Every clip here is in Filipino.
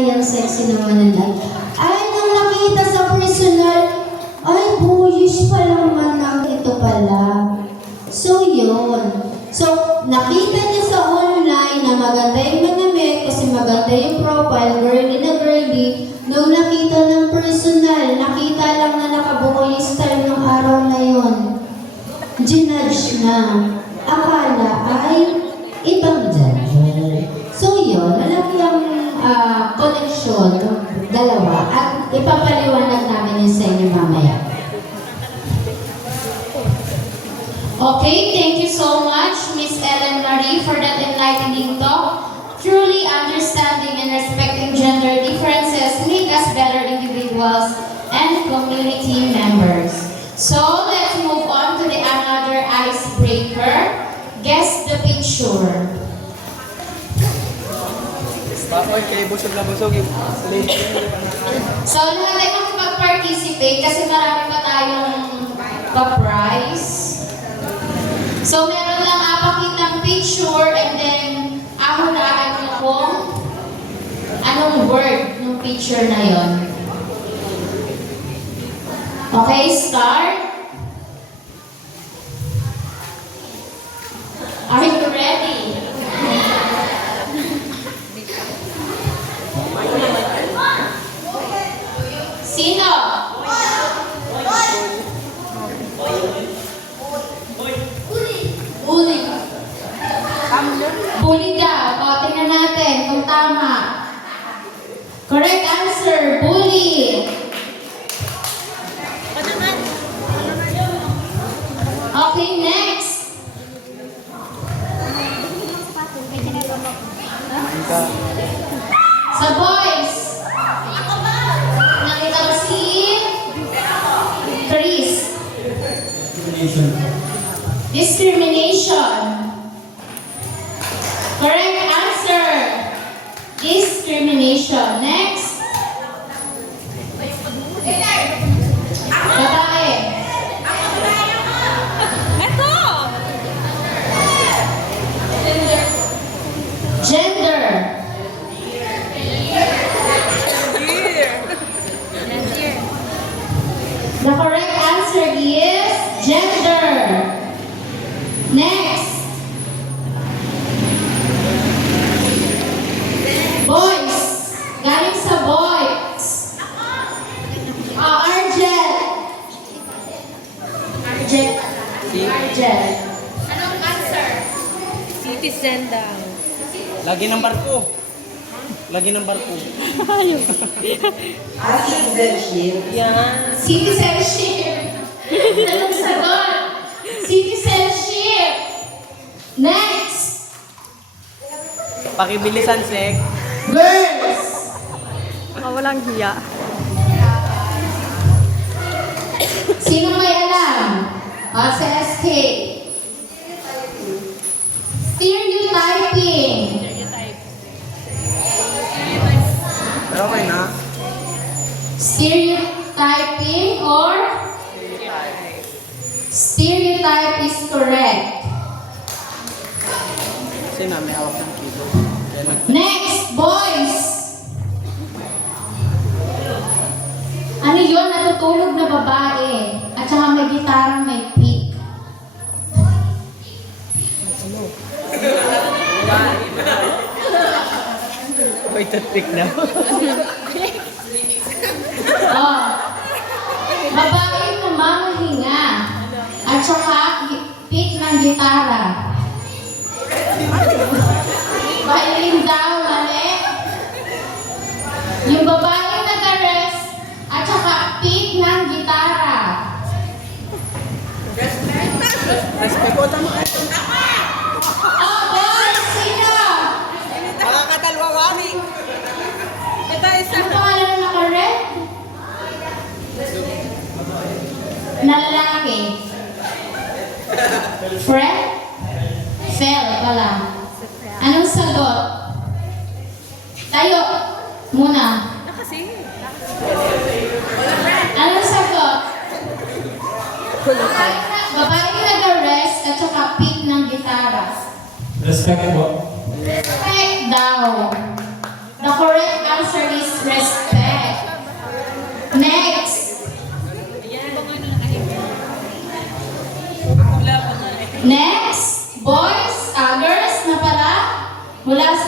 Ay, ang sexy naman nila. Ay, nung nakita sa personal, ay, boyish pa naman ang ito pala. So, yun. So, nakita niya sa online na maganda yung manamit kasi maganda yung profile, girly na girly. Nung nakita ng personal, nakita lang na nakabuo yung style ng araw na yun. Ginudge na. Akala ay ibang gender. So, yun. Malaki ang connection ng dalawa at ipapaliwanag namin yun sa inyo mamaya. Okay, thank you so much, Miss Ellen Marie, for that enlightening talk. Truly understanding and respecting gender differences make us better individuals and community members. So, let's move on to the another icebreaker. Guess the picture. Bakoy, kayo busog na busog yung So, lahat ay makapag-participate kasi marami pa tayong pa-prize. So, meron lang apakitang picture and then ahulaan niyo kung anong word ng picture na yon. Okay, start. Are you ready? Sino? Bully. Bully daw. O, tingnan natin kung tama. Correct answer, bully. Okay, next. Sa boys. Nakita ko si Chris. Discrimination. Correct answer. Discrimination. Next. Babae. Gender. The correct answer is gender. Next. Boys. Galing sa boys. Argel. Argel. Anong answer? Citizen daw. lagi ng barko. Lagi ng barko. Yan. Citizenship. Anong sagot? Citizenship. Next. Pakibilisan, Sek. Girls. Walang hiya. Sino may alam? Sa SK. Stereotyping. Pero okay na. Stereotyping or? Stereotype is correct. Kasi na, may hawak ng keyboard. Next, boys. Ano yun? Natutulog na babae. At saka may gitarang may pick. May toothpick na. Oh. Babae namamahinga. At saka pick ng gitara. Violin daw, mali. Yung babae nag-arrest at saka pick ng gitara. Respect ko, tama. Oh, boys, sino? Mga katalwawari. Ito isa. Ano pangalan ng naka-red? Na lalaki. Fred? Fel pala. Anong sagot? Tayo. Muna. Kasi. Anong sagot? Babae nag-arrest at saka pick ng gitara. Respect po. Respect daw. The correct answer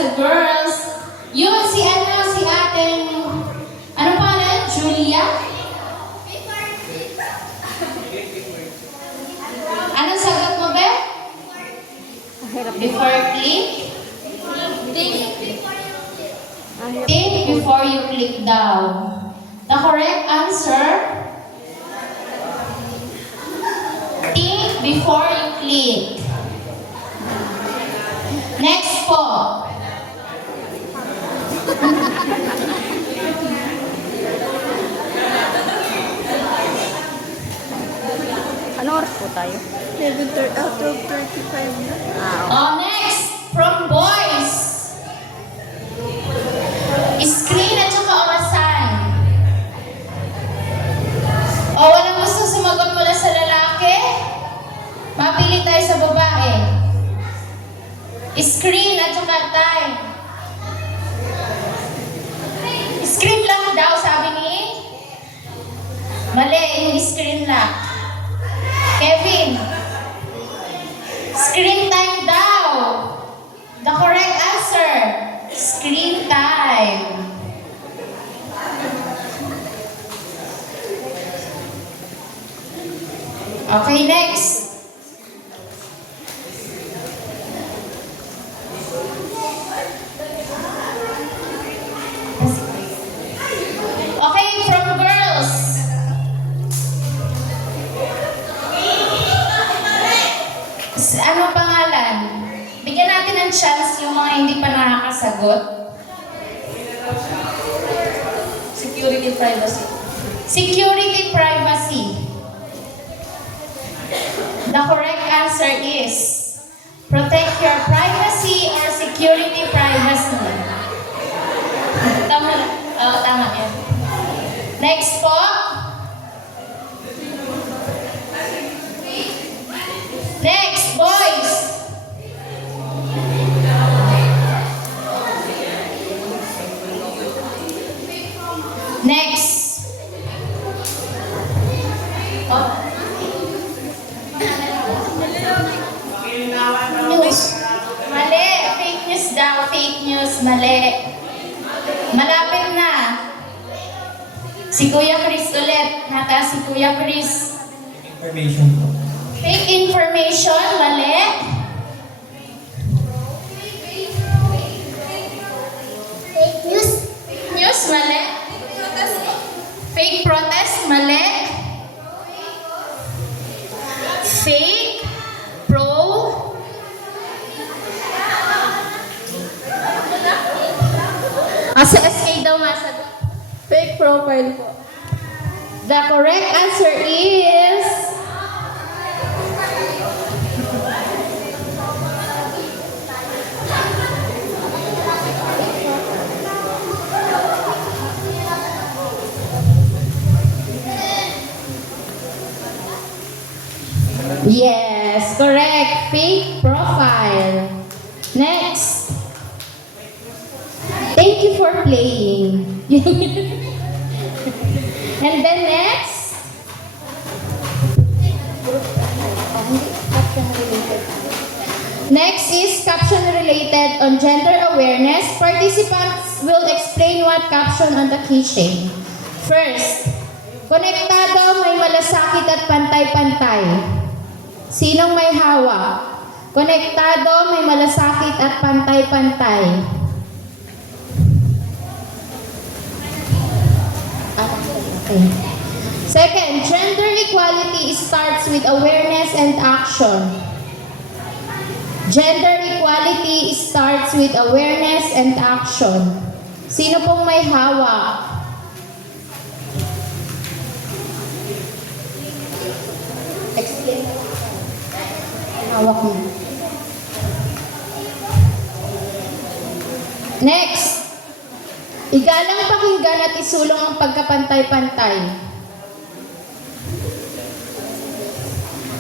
sa girls. Yun, si ating, ano pangalan? Julia? Anong sagot mo, Be? Before click? Think before you click daw. The correct answer, think before you click. Next po. Anong oras po tayo? 12:35 na. Next, from boys. Screen at saka orasan. Walang gusto sumagot mula sa lalaki? Mapili tayo sa babae. Screen at saka time. Screen lock daw, sabi ni? Mali, yung screen lock. Kevin. Screen time daw. The correct answer, screen time. Okay, next. Okay, from girls. Ano pangalan? Bigyan natin ng chance yung mga hindi pa nakakasagot. Security privacy. Security privacy. The correct answer is protect your privacy or security privacy. Tama na. Tama yan. Next po. Next, boys. Next. News. Mali. Fake news daw. Fake news. Mali. Malapit na. Si Kuya Chris ulit. Nata si Kuya Chris. Information po. Fake information. Mali. Fake news. News. Mali. Fake protest. Mali. Fake pro. Sa SK daw masagot. Fake profile po. The correct answer is yes, correct. Fake profile. Next. Thank you for playing. And then next. Next is caption related on gender awareness. Participants will explain what caption on the keychain. First, konektado, may malasakit at pantay-pantay. Sinong may hawak? Konektado, may malasakit at pantay-pantay. Okay. Second, gender equality starts with awareness and action. Gender equality starts with awareness and action. Sino pong may hawak? Explain. Hawak mo. Next. Igalang pakinggan at isulong ang pagkapantay-pantay.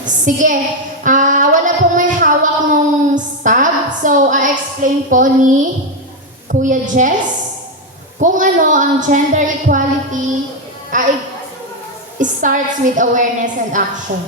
Sige. Wala pong may hawak ng stub. So, explain po ni Kuya Jess kung ano ang gender equality starts with awareness and action.